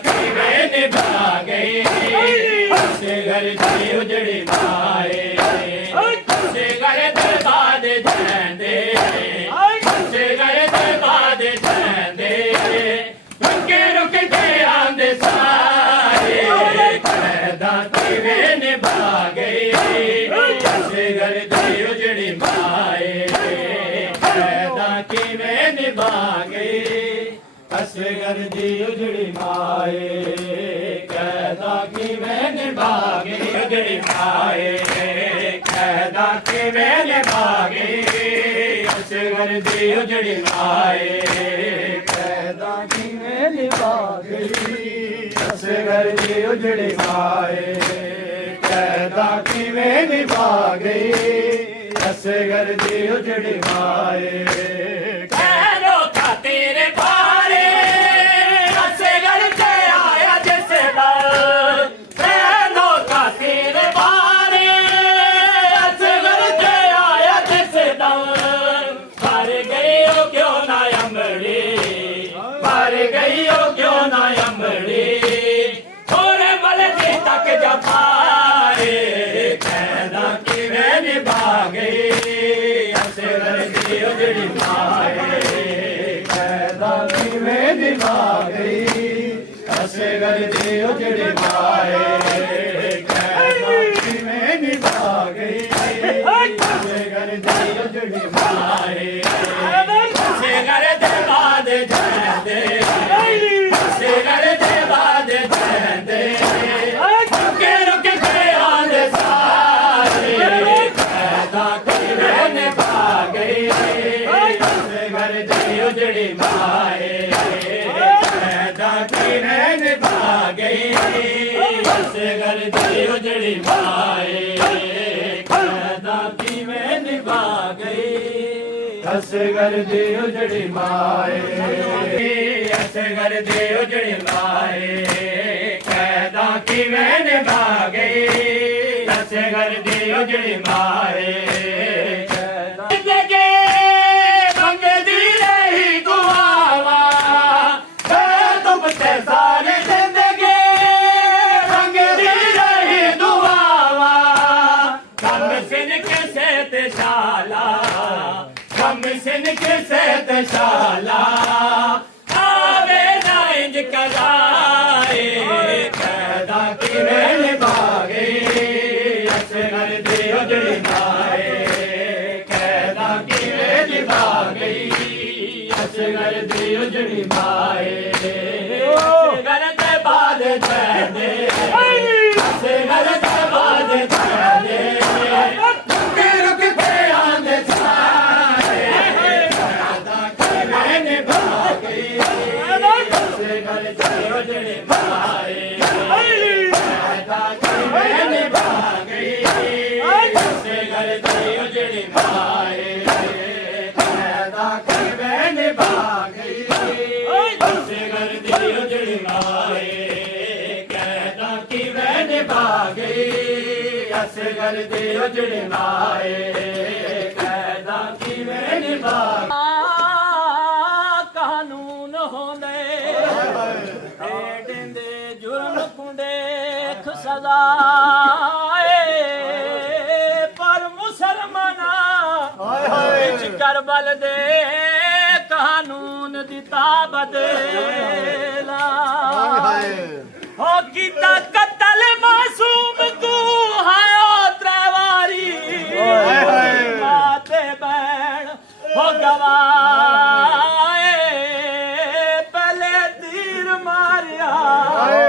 ਕਿਵੇਂ ਨਿਭਾ ਗਈ ਅਸਗਰ ਦੀ ਉਜੜੀ ਮਾਏ ਅਸਗਰ ਦੇ ਬਾਦ ਜਾਂਦੇ ਅਸਗਰ ਦੇ ਬਾਦ ਜਾਂਦੇ ਰੁਕੇ ਰੁਕ ਕੇ ਆਂਦੇ ਸਾਰੇ ਕੈਦਾਂ ਕਿਵੇਂ ਨਿਭਾ ਗਈ ਅਸਗਰ ਦੀ ਉਜੜੀ ਮਾਏ ਕੈਦਾਂ ਕਿਵੇਂ ਨਿਭਾ ਗਈ ਅਸਗਰ ਦੀ ਉਜੜੀ ਮਾਏ ਕੈਦਾਂ ਕਿਵੇਂ ਨਿਭਾ ਗਈ ਉਜੜੀ ਮਾਏ ਕੈਦਾਂ ਕਿਵੇਂ ਨਿਭਾ ਗਈ ਅਸਗਰ ਦੀ ਉਜੜੀ ਮਾਏ ਕੈਦਾਂ ਕਿਵੇਂ ਨਿਭਾ ਗਈ ਅਸਗਰ ਦੀ ਉਜੜੀ ਮਾਏ ਕੈਦਾਂ ਕਿਵੇਂ ਨਿਭਾ ਗਈ ਅਸਗਰ ਦੀ ਉਜੜੀ ਮਾਏ ਕਹਿਰੋ ਖਾਤਿਰ ਬਾਰੇ ਅਸਗਰ ਤੇ ਆਇਆ ਜਿਸ ਦਾ ਕਹਿਰੋ ਖਾਤਿਰ ਬਾਰੇ ਅਸਗਰ ਤੇ ਆਇਆ ਜਿਸ ਦਾ ਪਰ ਗਈ ਉਹ ਕਿਉਂ ਨਾ ਅੰਬੜੀ ਪਰ ਗਈ ਉਹ ਕਿਉਂ ਨਾ ਅੰਬੜੀ ਹੋਰੇ ਮਲ ਜੀ ਤੱਕ ਜਾ ਪਾਏ ਕਹਿਦਾ ਕਿਵੇਂ ਨਿਭਾ ਗਈ ਅਸਗਰ ਦੀ ਉਜੜੀ ਮਾਏ ਕਹਿਦਾ ਕਿਵੇਂ ਨਿਭਾ ਗਈ ਅਸਗਰ ਦੀ ਉਜੜੀ ਮਾਏ ਕਹਿਦਾ ਕਿਵੇਂ ਨਿਭਾ ਗਈ ਅਸਗਰ ਦੀ ਉਜੜੀ ਮਾਏ ਅਸਗਰ ਦੇ ਬਾਦ ਜਾਂਦੇ ਅਸਗਰ ਦੇ ਬਾਦ ਜਾਂਦੇ ਰੁਕੇ ਰੁਕ ਕੇ ਆਂਦੇ ਸਾਰੇ ਕੈਦਾਂ ਕਿਵੇਂ ਨਿਭਾ ਗਈ ਅਸਗਰ ਦੀ ਉਜੜੀ ਮਾਏ ਕੈਦਾਂ ਕਿਵੇਂ ਨਿਭਾ ਗਈ ਅਸਗਰ ਦੀ ਉਜੜੀ ਮਾਏ ਕੈਦਾਂ ਕਿਵੇਂ ਨਿਭਾ ਗਈ ਅਸਗਰ ਦੀ ਉਜੜੀ ਮਾਏ ਅਸਗਰ ਦੀ ਉਜੜੀ ਮਾਏ ਕੈਦਾਂ ਕਿਵੇਂ ਨਿਭਾ ਗਈ ਅਸਗਰ ਦੀ ਉਜੜੀ ਮਾਏ ਜ਼ਿੰਦਗੀ ਮੰਗਦੀ ਰਹੀ ਦੁਆਵਾਂ ਤੁਮ ਤੇ ਸਾਰੇ ਜ਼ਿੰਦਗੀ ਮੰਗਦੀ ਰਹੀ ਦੁਆਵਾਂ ਕੰਮ ਸਿਨ ਕਿਸੇ ਤੇ ਸ਼ਾਲਾ ਕੰਮ ਸਿਨ ਕਿਸੇ ਤੇ ਸ਼ਾਲਾ ਆਵੇ ਨਾ ਇੰਜ ਕਰਾਏ ਕੈਦਾਂ ਕਿਵੇਂ ਨਿਭਾ ਗਈ ਅਸਗਰ ਦੀ ਉਜੜੀ ਮਾਏ ਕੈਦਾਂ ਕਿਵੇਂ ਨਿਭਾ ਗਈ ਅਸਗਰ ਦੀ ਉਜੜੀ ਮਾਏ ਅਸਗਰ ਦੇ ਬਾਦ ਜਾਂਦੇ ਅਸਗਰ ਦੇ ਬਾਦ ਜਾਂਦੇ ਰੁਕੇ ਰੁਕ ਕੇ ਆਂਦੇ ਸਾਰੇ ਕੈਦਾਂ ਕਿਵੇਂ ਨਿਭਾ ਗਈ ਅਸਗਰ ਦੀ ਉਜੜੀ ਮਾਏ ਕੈਦਾਂ ਕਿਵੇਂ ਨਿਭਾ ਗਈ ਅਸਗਰ ਦੀ ਉਜੜੀ ਮਾਏ ਕੈਦਾਂ ਕਿਵੇਂ ਨਿਭਾ ਗਈ ਅਸਗਰ ਦੀ ਉਜੜੀ ਮਾਏ ਕੈਦਾਂ ਕਿਵੇਂ ਨਿਭਾ ਗਈ ਅਸਗਰ ਦੀ ਉਜੜੀ ਮਾਏ ਕੈਦਾਂ ਕਿਵੇਂ ਨਿਭਾ ਕਾਨੂੰਨ ਹੁੰਦੇ ਏਡਿੰਦੇ ਜੁਰਮ ਕੁੰਡੇ ਸਜ਼ਾ ਪਰ ਮੁਸਲਮਾਨਾਂ ਵਿੱਚ ਕਰਬਲ ਦੇ ਕਾਨੂੰਨ ਦਿੱਤਾ ਬਦਲਾ ਹੋ ਕੀਤਾ ਕਤਲ ਮਾਸੂਮ ਤੂੰ ਹਾਇਓ ਤਰਵਾਰੀ ਮਾਤੇ ਬੈਣ ਹੋ ਗਵਾਏ ਪਹਿਲੇ ਤੀਰ ਮਾਰਿਆ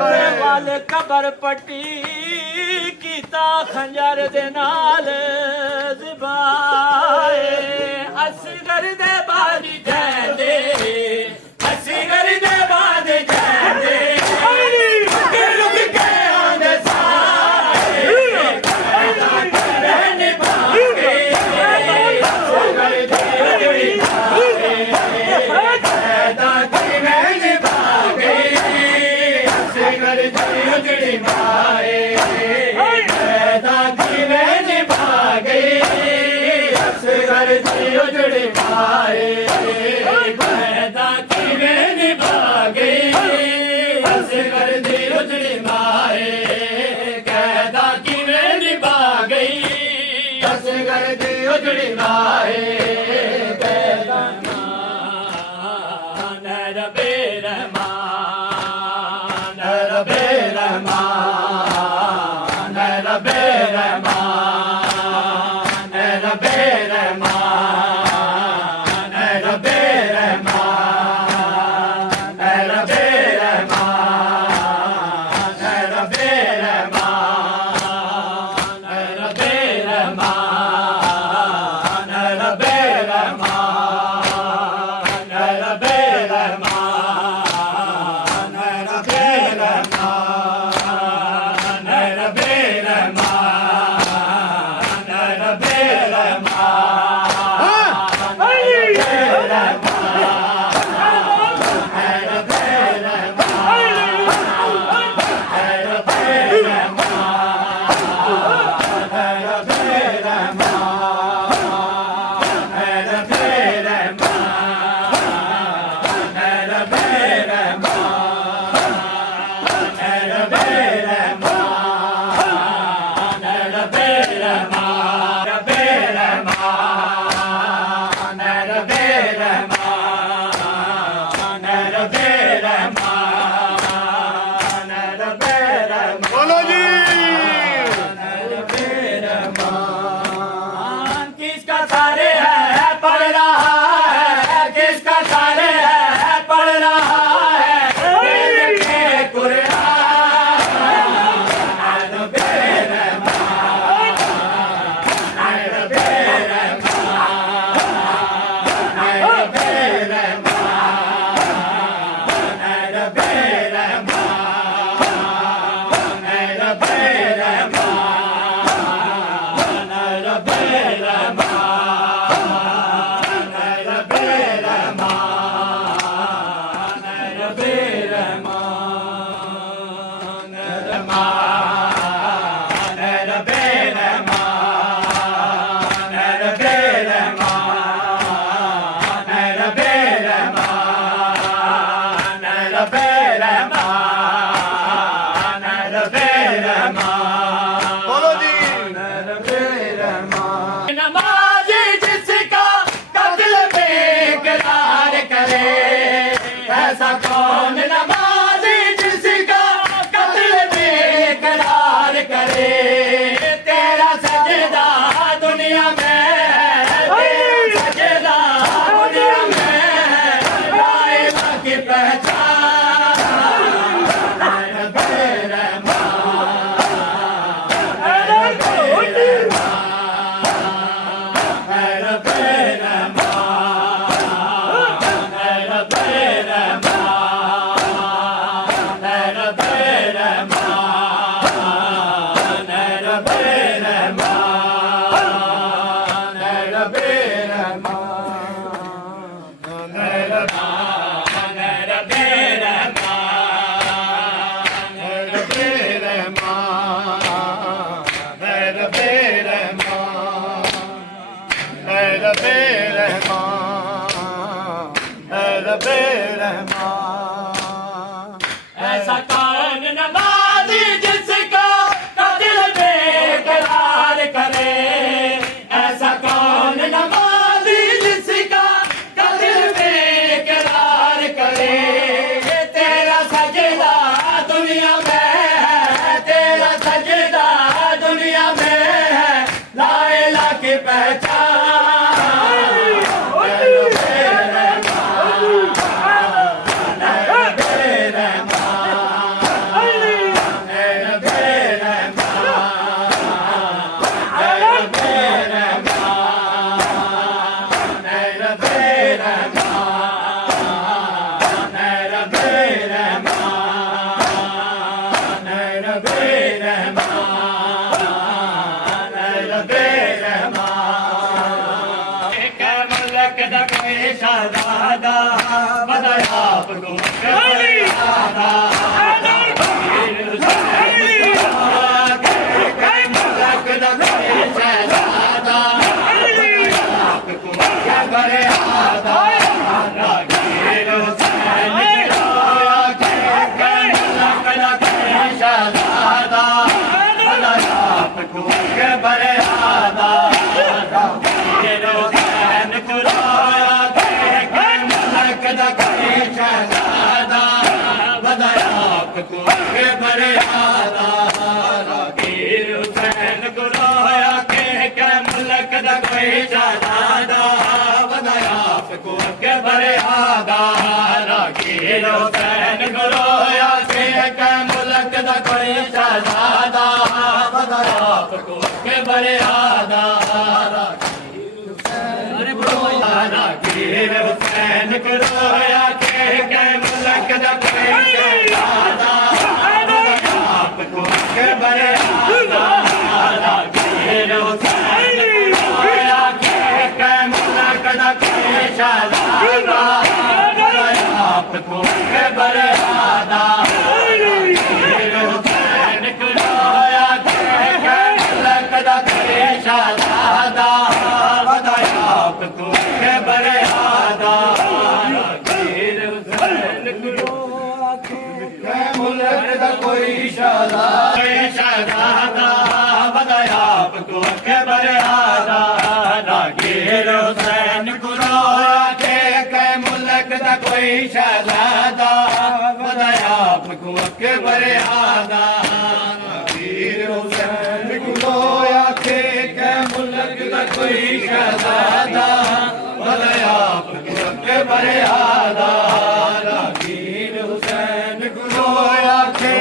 ਤੇ ਵਾਲੇ ਕਬਰ ਪੱਟੀ ਕੀਤਾ ਖੰਜਰ ਦੇ ਨਾਲ ਜ਼ਿਬਾਏ ਅਸਗਰ ਦੇ ਬਾਦ ਜਾਂਦੇ ਅਸਗਰ ਦੇ ਬਾਦ ਜਾਂਦੇ ਰੁਕ ਕੇ ਆਂਦੇ ਸਾਰੇ ਕੈਦਾਂ ਕਿਵੇਂ ਨਿਭਾ ਗਈ ਅਸਗਰ ਦੀ ਉਜੜੀ ਮਾਏ ਕੈਦਾਂ ਕਿਵੇਂ ਨਿਭਾ ਗਈ ਅਸਗਰ ਦੀ ਉਜੜੀ ਮਾਏ ਕੈਦਾਂ ਕਿਵੇਂ ਨਿਭਾ ਗਈ ਅਸਗਰ ਦੀ ਉਜੜੀ ਮਾਏ ਕੈਦਾਂ ਕਿਵੇਂ ਨਿਭਾ रब्बे रहमान रब्बे रहमान रब्बे रहमान रब्बे रहमान रब्बे रहमान रब्बे रहमान रब्बे रहमान रब्बे रहमान रब्बे रहमान रब्बे रहमान रब्बे रहमान रब्बे रहमान रब्बे बोलो जी। किसका सारे है पढ़ रहा है किसका सारे है पढ़ रहा है दिल के कुरान रब्बे रहमान रब्बे रहमान रब्बे रहमान रब्बे रहमान रब्बे रहमान रब्बे रहमान रब्बे रहमान रब्बे रहमान रहमान रब्बे रहमान रब्बे रहमान रब्बे रहमान रब्बे रहमान रब्बे रहमान बोलो जी। नमाज़ी जिसका कत्ल बेकरार करे ऐसा कौन नमाज़ी जिसका कत्ल बेकरार करे तेरा सजदा दुनिया में तेरा सजदा दुनिया में ला इलाहा की पहचान रब्बे रहमान रब्बे ऐसा कौन नमाज़ी जिसका दिल बेकरार करे ऐसा कौन नमाज़ी जिसका दिल बेकरार करे तेरा सजदा दुनिया में है तेरा सजदा दुनिया में है ला इलाहा की पहचान शहजादा बताया आपको को के बड़े आदा रागीर हुसैन को रोया के मुल्क दा कोई शहजादा बधाया आपको के बड़े आदा रागीर हुसैन को रोया के मुल्क दा कोई शहजादा बधाया आपको के बड़े आदा रागीर हुसैन को रोया के मुल्क दा कोई शहजादा बधाया आपको के बड़े आदा रागीर हुसैन को रोया के मुल्क दा कोई शहजादा बधाया आपको के बड़े आदा रागीर हुसैन को रोया के मुल्क दा कोई शहजादा बधाया आपको के बड़े आदा रागीर हुसैन को रोया के मुल्क दा कोई शहजादा बधाया आपको के बड़े आदा रागीर हुसैन को रोया के मुल्क दा कोई शहजादा बधाया आपको के बड़े आदा रागीर हुसैन को रोया के मुल्क दा कोई शहजादा बधाया आपको के बड़े आदा रागीर हुसैन को रोया के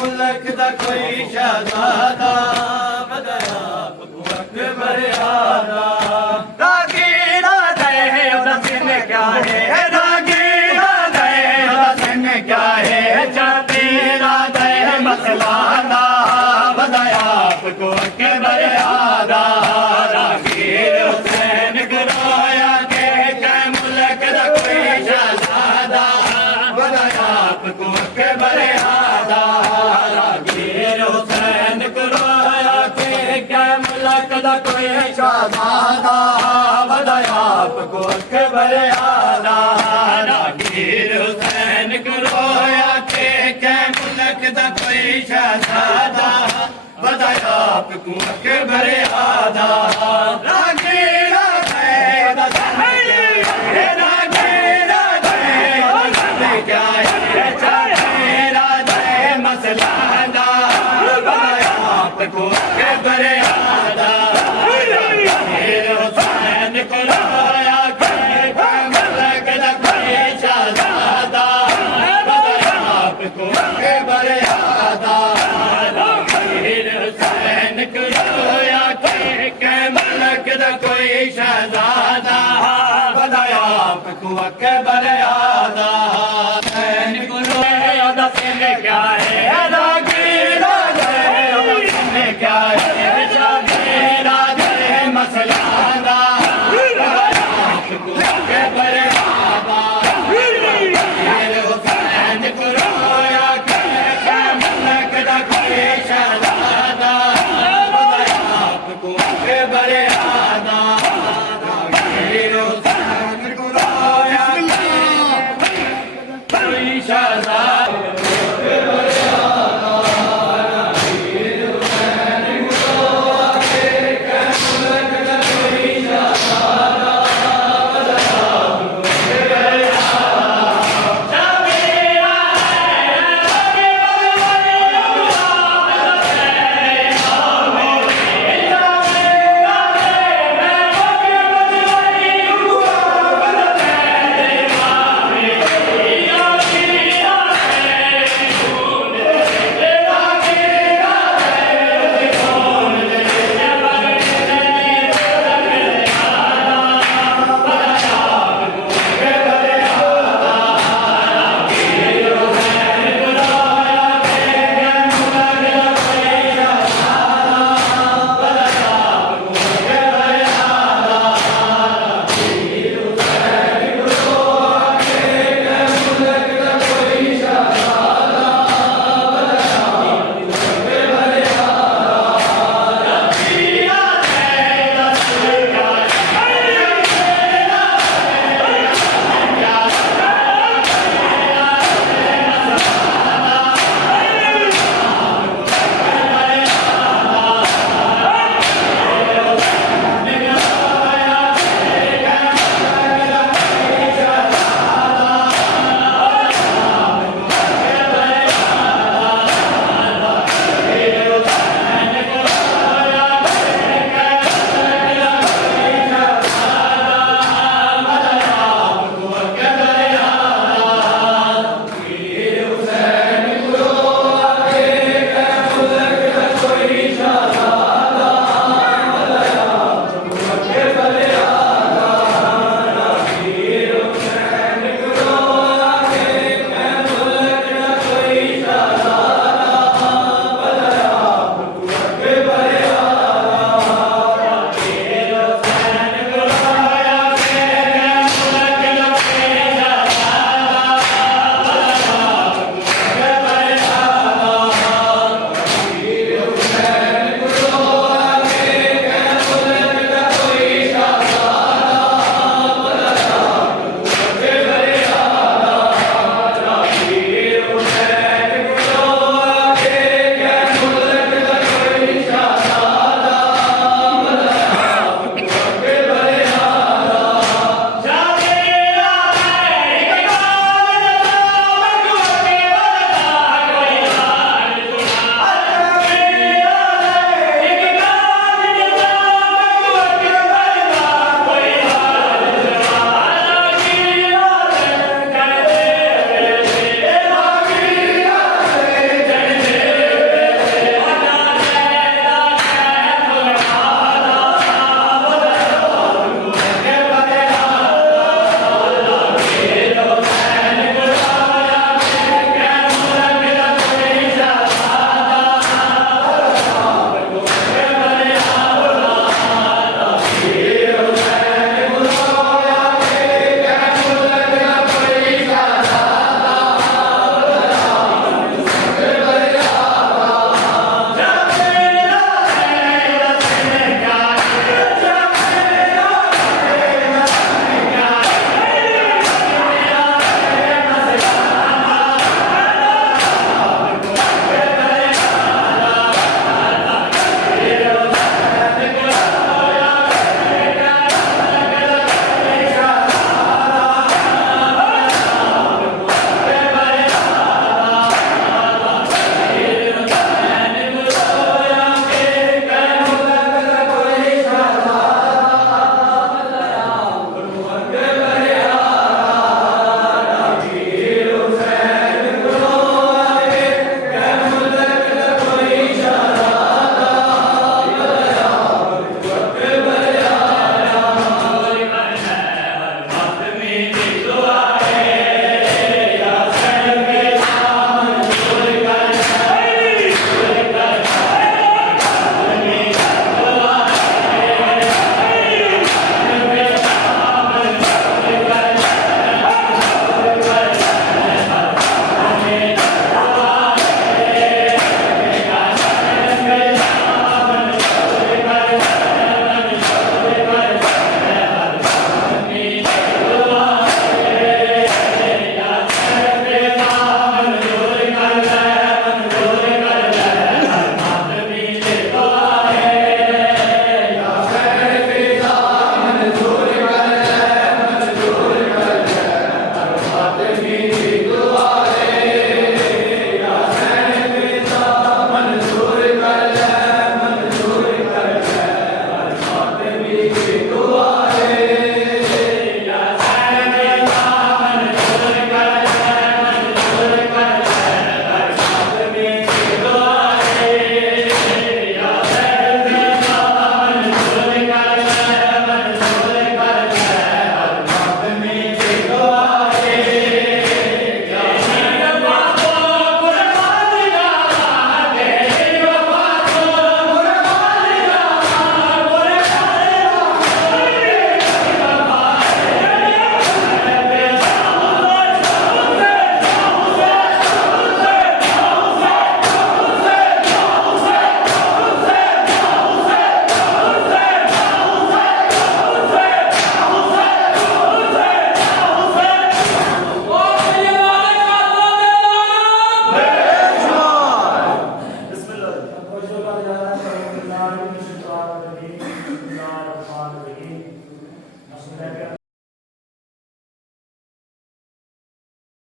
मुल्क दा कोई शहजादा बधाया आपको के बड़े आदा रागीर दे ओदा सिन क्या है रागीर दे ओदा सिन क्या है तेरा दे मसला दा बधाया आपको के बड़े आदा रागीर हुसैन को रोया के मुल्क दा कोई शहजादा बधाया आपको के बड़े आदा रागीर हुसैन को रोया के मुल्क दा कोई शहजादा बधाया आपको के बड़े आदा रागीर हुसैन को रोया के मुल्क दा कोई शहजादा बधाया आपको के बड़े आदा रागीर दे क्या है तेरा दे मसला दा बधाया आपको के बड़े आदा रागीर हुसैन को रोया के मुल्क दा कोई शहजादा बधाया आपको के बड़े आदा रागीर हुसैन को रोया के मुल्क दा कोई शहजादा बधाया आपको के बड़े आदा हुसैन को रोया दा सिन क्या है रागीर दे ओदा सिन क्या है तेरा दे मसला दा बधाया आपको के बड़े आदा रागीर हुसैन को रोया के मुल्क दा कोई शहजादा बधाया आपको के बड़े आदा रागीर हुसैन को रोया कोई शहजादा